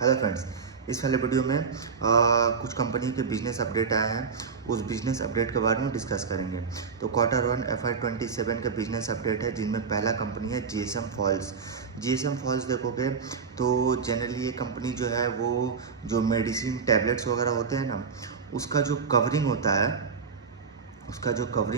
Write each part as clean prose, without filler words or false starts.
Hello friends, इस वाले video में कुछ कंपनी के बिजनेस अपडेट आए हैं। उस बिजनेस अपडेट के बारे में डिस्कस करेंगे। तो Q1 FY27 का बिजनेस अपडेट है, जिनमें पहला कंपनी है GSM फॉल्स। GSM फॉल्स देखोगे तो जनरली ये कंपनी जो है वो जो मेडिसिन टैबलेट्स वगैरह होते हैं ना, उसका जो कवरिंग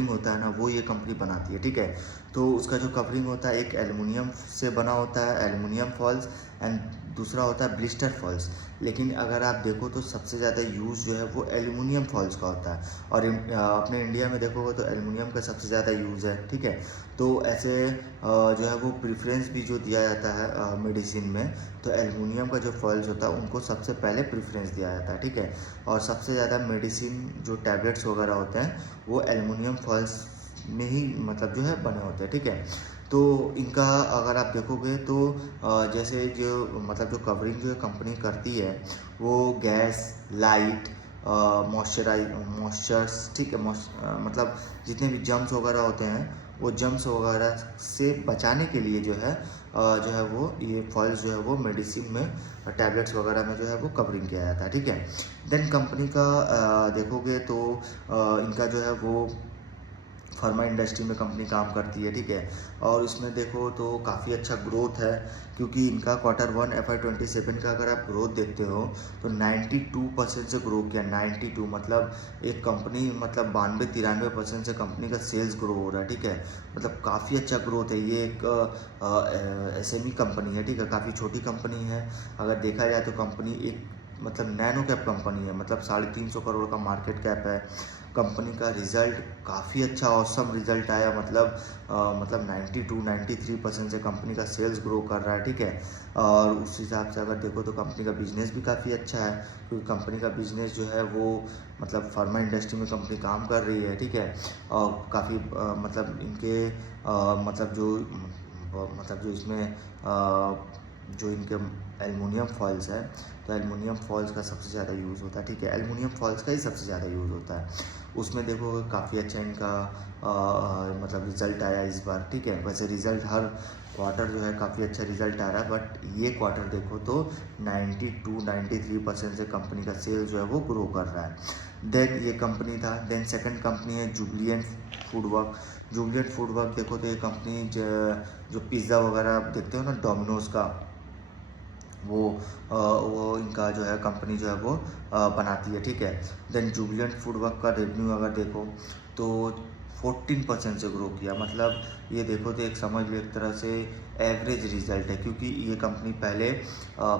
होता है ना, वो ये कंपनी बनाती है। ठीक है, तो उसका जो कवरिंग होता है एक एल्युमिनियम से बना होता है, एल्युमिनियम फॉल्स, एंड दूसरा होता है ब्लिस्टर फॉल्स। लेकिन अगर आप देखो तो सबसे ज़्यादा यूज़ जो है वो एल्युमिनियम फॉल्स का होता है, और अपने इंडिया में देखोगे तो एल्युमिनियम का सबसे ज़्यादा यूज़ है। ठीक है, तो ऐसे जो है वो प्रेफरेंस भी जो दिया जाता है मेडिसिन में, तो एल्युमिनियम का जो फॉल्स होता है उनको सबसे पहले प्रेफरेंस दिया जाता है। ठीक है, और सबसे ज़्यादा मेडिसिन जो टैबलेट्स वगैरह होते हैं वो एल्युमिनियम फॉल्स में ही मतलब जो है बने होते हैं। ठीक है, तो इनका अगर आप देखोगे तो जैसे जो मतलब जो कवरिंग जो कंपनी करती है वो गैस, लाइट, मॉइस्चर्स, ठीक है, मतलब जितने भी जम्स वगैरह होते हैं वो जम्स वगैरह से बचाने के लिए जो है वो ये फॉल्स जो है वो मेडिसिन में टैबलेट्स वगैरह में जो है वो कवरिंग किया जाता है। ठीक है, देन कंपनी का देखोगे तो इनका जो है वो फार्मा इंडस्ट्री में कंपनी काम करती है। ठीक है, और इसमें देखो तो काफ़ी अच्छा ग्रोथ है, क्योंकि इनका Q1 FY27 का अगर आप ग्रोथ देखते हो तो 92% से ग्रो किया। 92 मतलब एक कंपनी मतलब 92-93% से कंपनी का सेल्स ग्रो हो रहा है। ठीक है, मतलब काफ़ी अच्छा ग्रोथ है। ये एक SME कंपनी है। ठीक है, काफ़ी छोटी कंपनी है। अगर देखा जाए तो कंपनी एक मतलब नैनो कैप कंपनी है, मतलब 350 करोड़ का मार्केट कैप है। कंपनी का रिजल्ट काफ़ी अच्छा ऑसम रिजल्ट आया, मतलब 92-93% से कंपनी का सेल्स ग्रो कर रहा है। ठीक है, और उस हिसाब से अगर देखो तो कंपनी का बिजनेस भी काफ़ी अच्छा है, क्योंकि कंपनी का बिजनेस जो है वो मतलब फार्मा इंडस्ट्री में कंपनी काम कर रही है। ठीक है, और काफ़ी मतलब इनके मतलब जो इसमें जो इनके एल्युमिनियम फॉल्स है, तो एल्युमिनियम फॉल्स का सबसे ज़्यादा यूज़ होता है। ठीक है, एल्युमिनियम फॉल्स का ही सबसे ज़्यादा यूज़ होता है। उसमें देखो काफ़ी अच्छा इनका मतलब रिज़ल्ट आया इस बार। ठीक है, वैसे रिज़ल्ट हर क्वार्टर जो है काफ़ी अच्छा रिज़ल्ट आ रहा है, बट ये क्वार्टर देखो तो 92-93% से कंपनी का सेल जो है वो ग्रो कर रहा है। देन ये कंपनी था। देन सेकंड कंपनी है जुबिलिएंट फूडवर्क। जुबिलिएंट फूडवर्क देखो तो ये कंपनी जो पिज़्ज़ा वगैरह आप देखते हो ना डोमिनोज का, वो इनका जो है कंपनी जो है वो बनाती है। ठीक है, देन जुबिलिएंट फूडवर्क का रेवेन्यू अगर देखो तो 14% से ग्रो किया। मतलब ये देखो तो एक समझ लो एक तरह से एवरेज रिजल्ट है, क्योंकि ये कंपनी पहले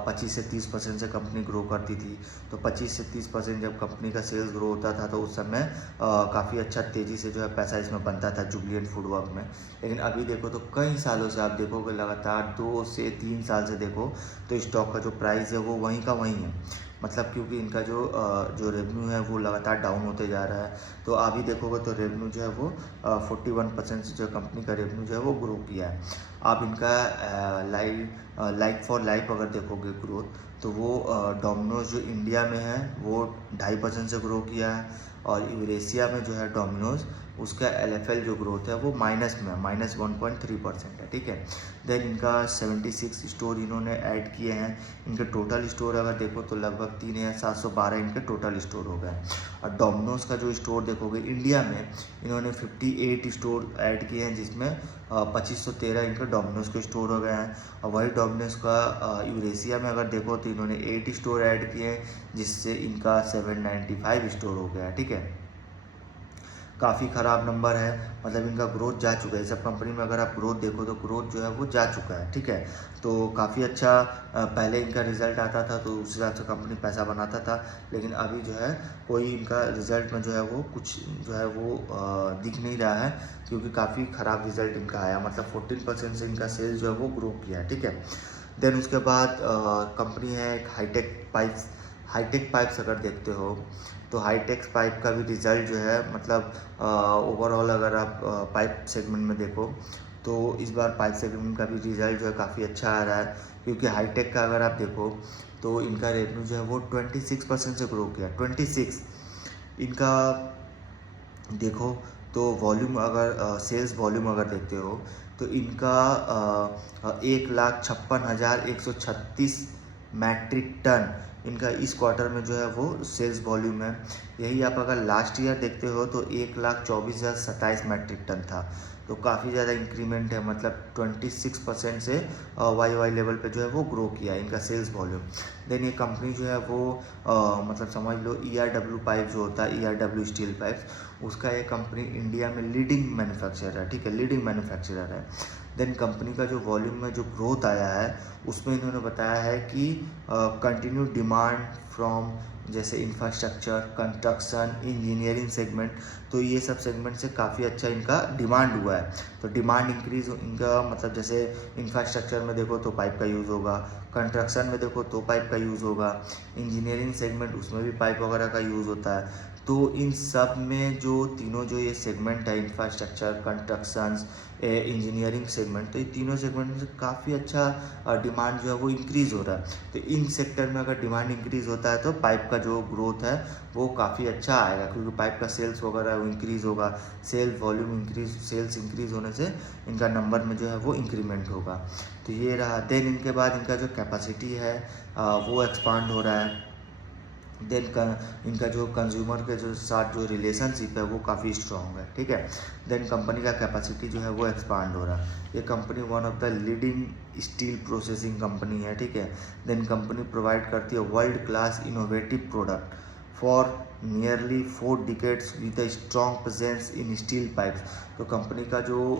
25 से 30% से कंपनी ग्रो करती थी। तो 25 से 30% जब कंपनी का सेल्स ग्रो होता था तो उस समय काफ़ी अच्छा तेज़ी से जो है पैसा इसमें बनता था जुबिलिएंट फूडवर्क में। लेकिन अभी देखो तो कई सालों से आप देखोगे, लगातार 2 से 3 साल से देखो तो स्टॉक का जो प्राइस है वो वहीं का वहीं है। मतलब क्योंकि इनका जो रेवेन्यू है वो लगातार डाउन होते जा रहा है। तो अभी देखोगे तो रेवेन्यू जो है वो 41% से जो कंपनी का रेवेन्यू जो है वो ग्रो किया है। आप इनका लाइक फॉर लाइक अगर देखोगे ग्रोथ, तो वो डोमिनोज जो इंडिया में है वो 2.5% से ग्रो किया है, और यूरेशिया में जो है डोमिनोज उसका LFL जो ग्रोथ है वो माइनस में -1.3% है। ठीक है, देन इनका 76 स्टोर इन्होंने ऐड किए हैं। इनके टोटल स्टोर अगर देखो तो लगभग 3712 इनके टोटल स्टोर हो गए। और डोमिनोज का जो स्टोर देखोगे इंडिया में इन्होंने 58 स्टोर ऐड किए हैं, जिसमें 2513 इनके डोमिनोज के स्टोर हो गए हैं। और वही डोमिनोज का यूरेशिया में अगर देखो तो इन्होंने 8 स्टोर ऐड किए हैं, जिससे इनका 795 स्टोर हो गया है। ठीक है, काफ़ी ख़राब नंबर है, मतलब इनका ग्रोथ जा चुका है। सब कंपनी में अगर आप ग्रोथ देखो तो ग्रोथ जो है वो जा चुका है। ठीक है, तो काफ़ी अच्छा पहले इनका रिजल्ट आता था तो उस हिसाब से कंपनी पैसा बनाता था, लेकिन अभी जो है कोई इनका रिजल्ट में जो है वो कुछ जो है वो दिख नहीं रहा है, क्योंकि काफ़ी ख़राब रिजल्ट इनका आया। मतलब 14% से इनका सेल्स जो है वो ग्रो किया है। ठीक है, देन उसके बाद कंपनी है एक हाईटेक पाइप्स अगर देखते हो तो हाईटेक पाइप का भी रिजल्ट जो है मतलब ओवरऑल अगर आप पाइप सेगमेंट में देखो तो इस बार पाइप सेगमेंट का भी रिजल्ट जो है काफ़ी अच्छा आ रहा है, क्योंकि हाईटेक का अगर आप देखो तो इनका रेवेन्यू जो है वो 26% से ग्रो किया। 26 इनका देखो तो वॉल्यूम अगर सेल्स वॉल्यूम अगर देखते हो तो इनका 1,56,136 मैट्रिक टन इनका इस क्वार्टर में जो है वो सेल्स वॉल्यूम है। यही आप अगर लास्ट ईयर देखते हो तो 1,24,027 मैट्रिक टन था। तो काफ़ी ज़्यादा इंक्रीमेंट है, मतलब 26% से वाई लेवल पे जो है वो ग्रो किया है इनका सेल्स वॉल्यूम। देन ये कंपनी जो है वो मतलब समझ लो ERW पाइप जो होता है, ERW स्टील पाइप्स, उसका ये कंपनी इंडिया में लीडिंग मैन्युफैक्चरर है, ठीक है, लीडिंग मैन्युफैक्चरर है। देन कंपनी का जो वॉल्यूम में जो ग्रोथ आया है उसमें इन्होंने बताया है कि कंटिन्यू डिमांड फ्रॉम जैसे इंफ्रास्ट्रक्चर, कंस्ट्रक्शन, इंजीनियरिंग सेगमेंट, तो ये सब सेगमेंट से काफ़ी अच्छा इनका डिमांड हुआ है। तो डिमांड इंक्रीज इनका मतलब जैसे इंफ्रास्ट्रक्चर में देखो तो पाइप का यूज़ होगा, कंस्ट्रक्शन में देखो तो पाइप का यूज़ होगा, इंजीनियरिंग सेगमेंट उसमें भी पाइप वगैरह का यूज़ होता है। तो इन सब में जो तीनों जो ये सेगमेंट है, इंफ्रास्ट्रक्चर, कंस्ट्रक्शंस, इंजीनियरिंग सेगमेंट, तो ये तीनों सेगमेंट में से काफ़ी अच्छा डिमांड जो है वो इंक्रीज़ हो रहा है। तो इन सेक्टर में अगर डिमांड इंक्रीज़ होता है तो पाइप का जो ग्रोथ है वो काफ़ी अच्छा आएगा, क्योंकि पाइप का सेल्स वगैरह वो इंक्रीज़ होगा, sale volume increase, sales increase होने से इनका नंबर में जो है वो इंक्रीमेंट होगा। तो ये रहा। देन इनके बाद इनका जो कैपेसिटी है वो एक्सपांड हो रहा है। देन इनका जो कंज्यूमर के जो साथ जो रिलेशनशिप है वो काफ़ी स्ट्रॉन्ग है, ठीक है। देन कंपनी का कैपेसिटी जो है वो एक्सपांड हो रहा है। ये company one of the leading steel processing company है, ठीक है। देन कंपनी प्रोवाइड करती है world class innovative product for nearly 4 decades with a strong presence in steel pipes. तो कंपनी का जो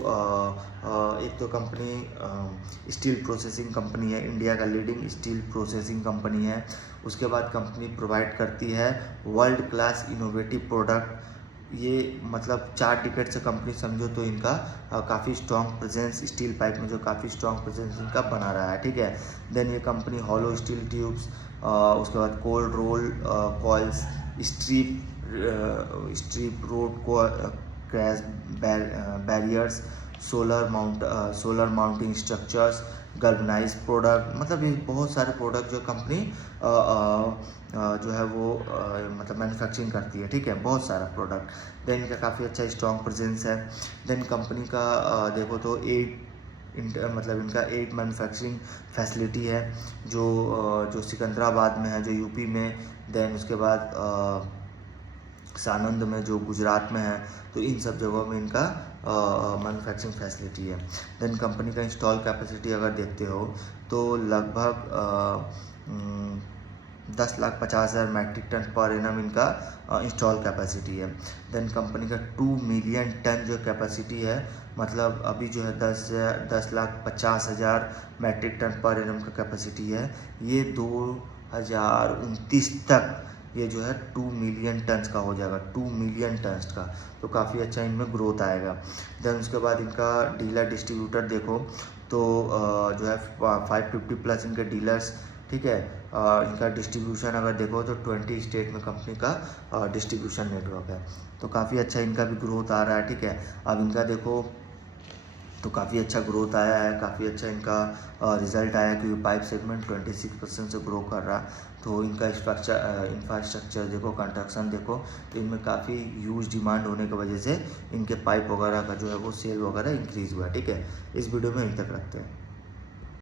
एक तो कंपनी स्टील प्रोसेसिंग कंपनी है, इंडिया का लीडिंग स्टील प्रोसेसिंग कंपनी है। उसके बाद कंपनी प्रोवाइड करती है वर्ल्ड क्लास इनोवेटिव प्रोडक्ट। ये मतलब 4 डिकेड से कंपनी समझो तो इनका काफ़ी स्ट्रॉन्ग प्रेजेंस स्टील पाइप में जो काफ़ी स्ट्रॉन्ग प्रेजेंस इनका बना रहा है, ठीक है। देन ये कंपनी हॉलो स्टील ट्यूब्स, उसके बाद cold roll coils, strip road crash barriers, solar mounting structures, galvanize product, मतलब ये बहुत सारे प्रोडक्ट जो कंपनी जो है वो मतलब मैन्युफैक्चरिंग करती है, ठीक है, बहुत सारा प्रोडक्ट। देन इनका काफ़ी अच्छा स्ट्रॉन्ग प्रेजेंस है। देन कंपनी का देखो तो 8 मतलब इनका 8 मैन्युफैक्चरिंग फैसिलिटी है जो सिकंदराबाद में है, जो यूपी में। देन उसके बाद सानंद में जो गुजरात में है। तो इन सब जगहों में इनका मैन्युफैक्चरिंग फैसिलिटी है। देन कंपनी का इंस्टॉल कैपेसिटी अगर देखते हो तो लगभग 10,50,000 मैट्रिक टन पर एनम इनका इंस्टॉल कैपेसिटी है। देन कंपनी का 2 मिलियन टन जो कैपेसिटी है, मतलब अभी जो है 10,50,000 मैट्रिक टन पर एनम का कैपेसिटी है। ये 2029 तक ये जो है 2 मिलियन टन्स का हो जाएगा, 2 मिलियन टन्स का। तो काफ़ी अच्छा इनमें ग्रोथ आएगा। देन उसके बाद इनका डीलर डिस्ट्रीब्यूटर देखो तो जो है 550 प्लस इनके डीलर्स, ठीक है। इनका डिस्ट्रीब्यूशन अगर देखो तो 20 स्टेट में कंपनी का डिस्ट्रीब्यूशन नेटवर्क है। तो काफ़ी अच्छा इनका भी ग्रोथ आ रहा है, ठीक है। अब इनका देखो तो काफ़ी अच्छा ग्रोथ आया है, काफ़ी अच्छा इनका रिजल्ट आया, क्योंकि पाइप सेगमेंट 26% से ग्रो कर रहा। तो इनका इंफ्रास्ट्रक्चर देखो, कंस्ट्रक्शन देखो, तो इनमें काफ़ी ह्यूज डिमांड होने की वजह से इनके पाइप वगैरह का जो है वो सेल वगैरह इंक्रीज़ हुआ है, ठीक है। इस वीडियो में यहीं तक रखते हैं।